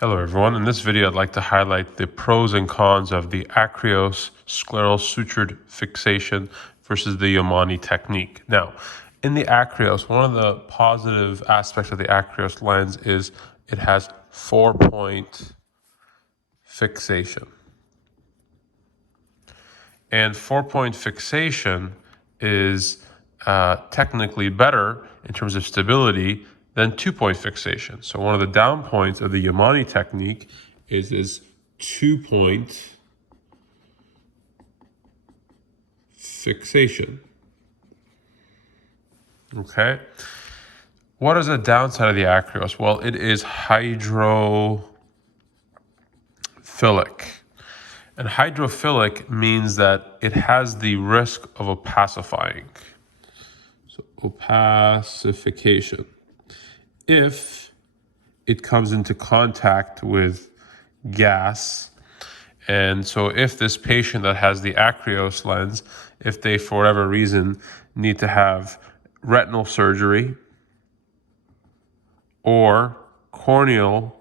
Hello everyone, in this video I'd like to highlight the pros and cons of the Akreos scleral sutured fixation versus the Yamane technique. Now, in the Akreos, one of the positive aspects of the Akreos lens is it has 4-point fixation. And 4-point fixation is technically better in terms of stability than 2-point fixation. So one of the down points of the Yamane technique is this 2-point fixation. Okay. What is the downside of the Akreos? Well, it is hydrophilic. And hydrophilic means that it has the risk of opacifying. So opacification. If it comes into contact with gas, and so if this patient that has the Akreos lens, if they for whatever reason need to have retinal surgery or corneal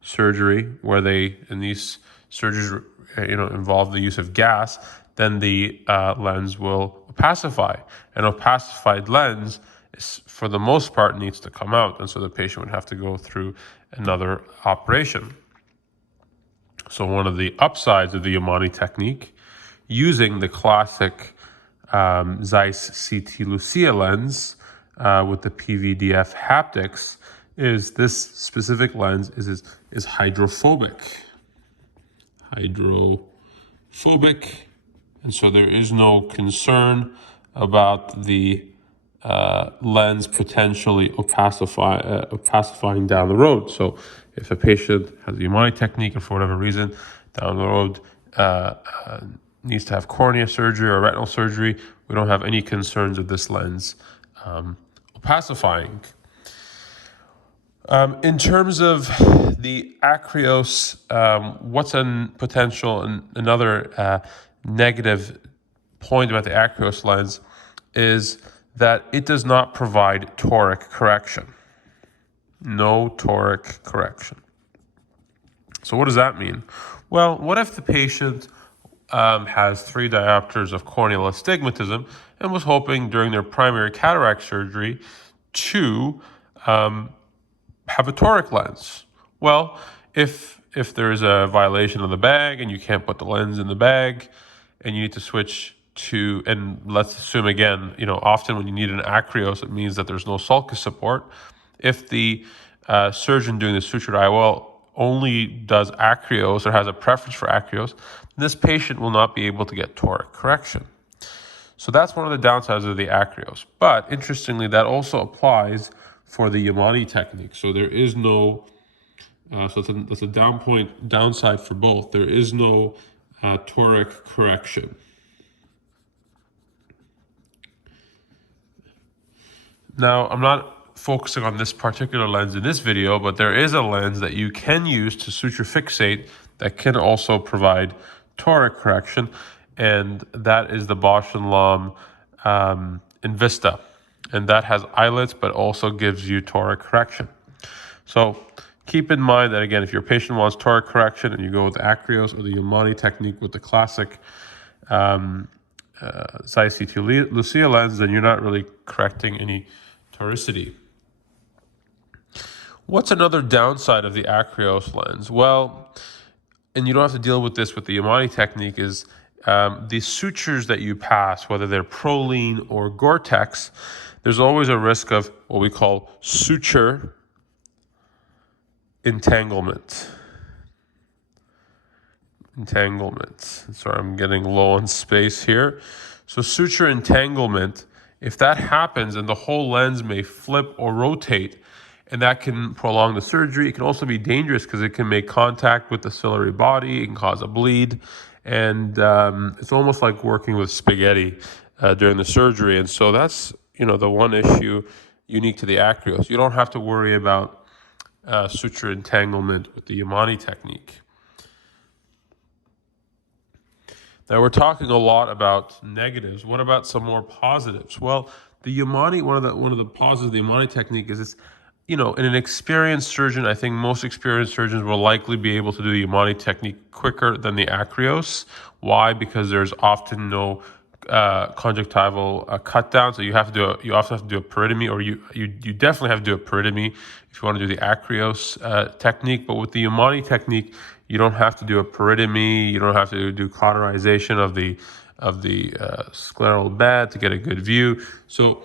surgery, where in these surgeries involve the use of gas, then the lens will opacify. An opacified lens for the most part needs to come out, and so the patient would have to go through another operation. So one of the upsides of the Yamane technique, using the classic Zeiss CT Lucia lens with the PVDF haptics, is this specific lens is hydrophobic. Hydrophobic, and so there is no concern about the lens potentially opacifying down the road. So if a patient has the Yamane technique and for whatever reason down the road needs to have cornea surgery or retinal surgery, we don't have any concerns of this lens opacifying. In terms of the Akreos, what's another negative point about the Akreos lens is that it does not provide toric correction. No toric correction. So what does that mean? Well, what if the patient has 3 diopters of corneal astigmatism and was hoping during their primary cataract surgery to have a toric lens? Well, if there's a violation of the bag and you can't put the lens in the bag and you need to switch to, and let's assume again, often when you need an Akreos, it means that there's no sulcus support. If the surgeon doing the sutured IOL only does Akreos or has a preference for Akreos, this patient will not be able to get toric correction. So that's one of the downsides of the Akreos. But interestingly, that also applies for the Yamane technique. So there is no, that's a downside for both. There is no toric correction. Now, I'm not focusing on this particular lens in this video, but there is a lens that you can use to suture fixate that can also provide toric correction, and that is the Bausch & Lomb Invista. And that has eyelets, but also gives you toric correction. So keep in mind that, again, if your patient wants toric correction and you go with the Akreos or the Yamane technique with the classic Zeiss CT Lucia lens, then you're not really correcting any toricity. What's another downside of the Akreos lens? Well, and you don't have to deal with this with the Yamane technique, is the sutures that you pass, whether they're Prolene or gore-tex, there's always a risk of what we call suture entanglement. Sorry, I'm getting low on space here. So suture entanglement, if that happens, and the whole lens may flip or rotate, and that can prolong the surgery. It can also be dangerous because it can make contact with the ciliary body. It can cause a bleed. And it's almost like working with spaghetti during the surgery. And so that's, the one issue unique to the Akreos. You don't have to worry about suture entanglement with the Yamane technique. Now, we're talking a lot about negatives. What about some more positives? Well, the Yamane, one of the positives of the Yamane technique is in an experienced surgeon, I think most experienced surgeons will likely be able to do the Yamane technique quicker than the Akreos. Why? Because there's often no conjunctival cut down, so you also have to do a peritomy, or you definitely have to do a peritomy if you want to do the Akreos technique. But with the Yamane technique, you don't have to do a peritomy, you don't have to do cauterization of the scleral bed to get a good view. So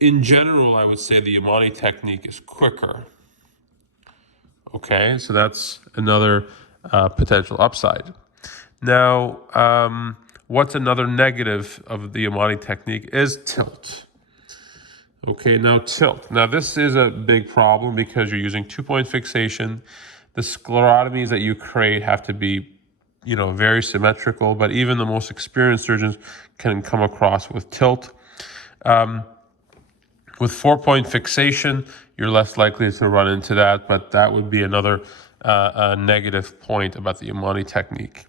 in general, I would say the Yamane technique is quicker. Okay, so that's another potential upside. Now, what's another negative of the Yamane technique is tilt. Okay, now tilt. Now this is a big problem because you're using 2-point fixation. The sclerotomies that you create have to be, very symmetrical, but even the most experienced surgeons can come across with tilt. With 4-point fixation, you're less likely to run into that, but that would be another negative point about the Yamane technique.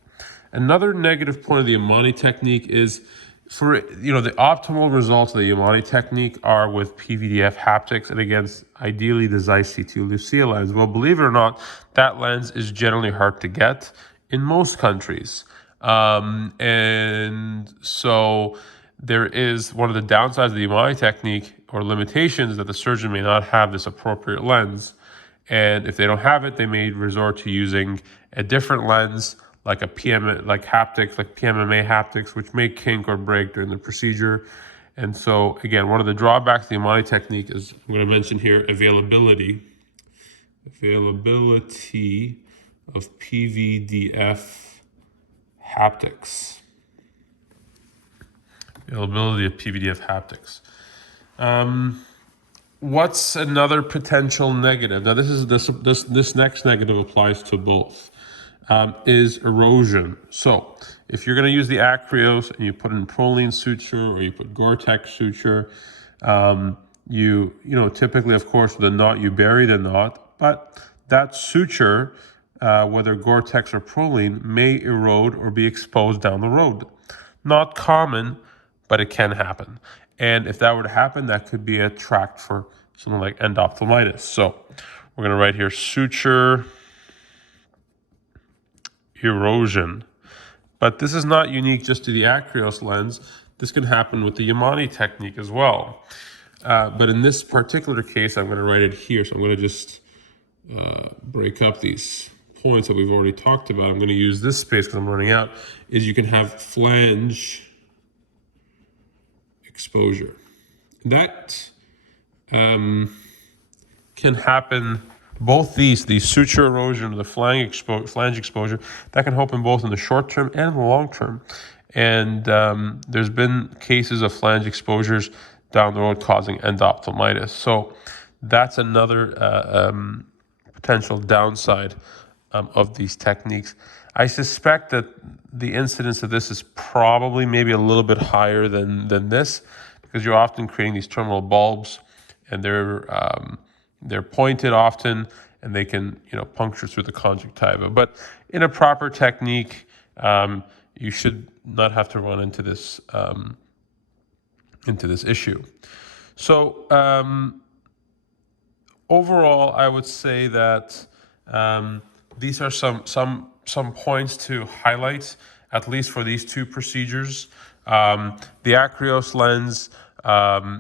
Another negative point of the Yamane technique is the optimal results of the Yamane technique are with PVDF haptics and against ideally the Zeiss C2 Lucia lens. Well, believe it or not, that lens is generally hard to get in most countries. And so there is one of the downsides of the Yamane technique or limitations that the surgeon may not have this appropriate lens. And if they don't have it, they may resort to using a different lens like like PMMA haptics, which may kink or break during the procedure. And so again, one of the drawbacks of the Yamane technique is, I'm going to mention here, availability of PVDF haptics. Availability of PVDF haptics. What's another potential negative? Now, this next negative applies to both. Is erosion. So, if you're going to use the Akreos and you put in Proline suture or you put gore-tex suture, typically, of course, with a knot you bury the knot, but that suture, whether gore-tex or Proline, may erode or be exposed down the road. Not common, but it can happen. And if that were to happen, that could be a tract for something like endophthalmitis. So we're going to write here suture erosion. But this is not unique just to the Akreos lens. This can happen with the Yamane technique as well. But in this particular case, I'm going to write it here. So I'm going to just break up these points that we've already talked about. I'm going to use this space because I'm running out. Is you can have flange exposure. That can happen. Both these suture erosion or the flange exposure, that can happen both in the short term and in the long term. And there's been cases of flange exposures down the road causing endophthalmitis. So that's another potential downside of these techniques. I suspect that the incidence of this is probably maybe a little bit higher than this, because you're often creating these terminal bulbs, and they're pointed often, and they can puncture through the conjunctiva. But in a proper technique, you should not have to run into this issue. So overall, I would say that these are some points to highlight, at least for these two procedures. The Akreos lens,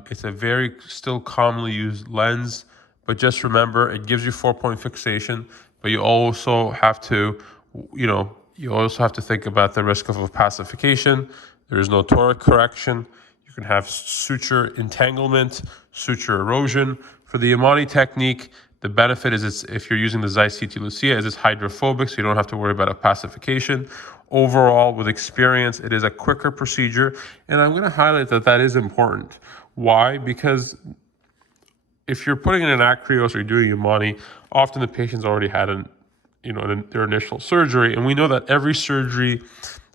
it's a very still commonly used lens, but just remember, it gives you 4-point fixation, but you also have to, think about the risk of opacification. There is no toric correction. You can have suture entanglement, suture erosion. For the Yamane technique, the benefit is if you're using the Zeiss C2 Lucia, it's hydrophobic, so you don't have to worry about opacification. Overall, with experience, it is a quicker procedure, and I'm going to highlight that is important. Why? Because if you're putting in an Akreos or you're doing Yamane, often the patient's already had their initial surgery, and we know that every surgery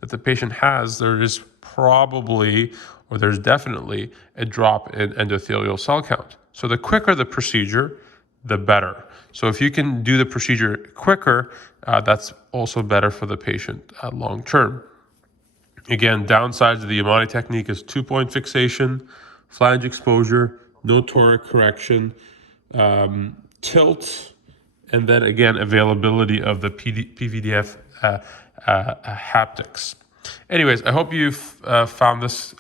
that the patient has, there's definitely a drop in endothelial cell count. So the quicker the procedure, the better. So if you can do the procedure quicker, that's also better for the patient long term. Again, downsides of the Yamane technique is 2-point fixation, flange exposure, no toric correction, tilt, and then again, availability of the PVDF haptics. Anyways, I hope you've found this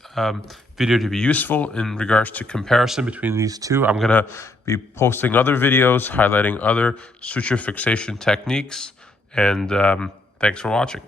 video to be useful in regards to comparison between these two. I'm gonna be posting other videos highlighting other suture fixation techniques, and thanks for watching.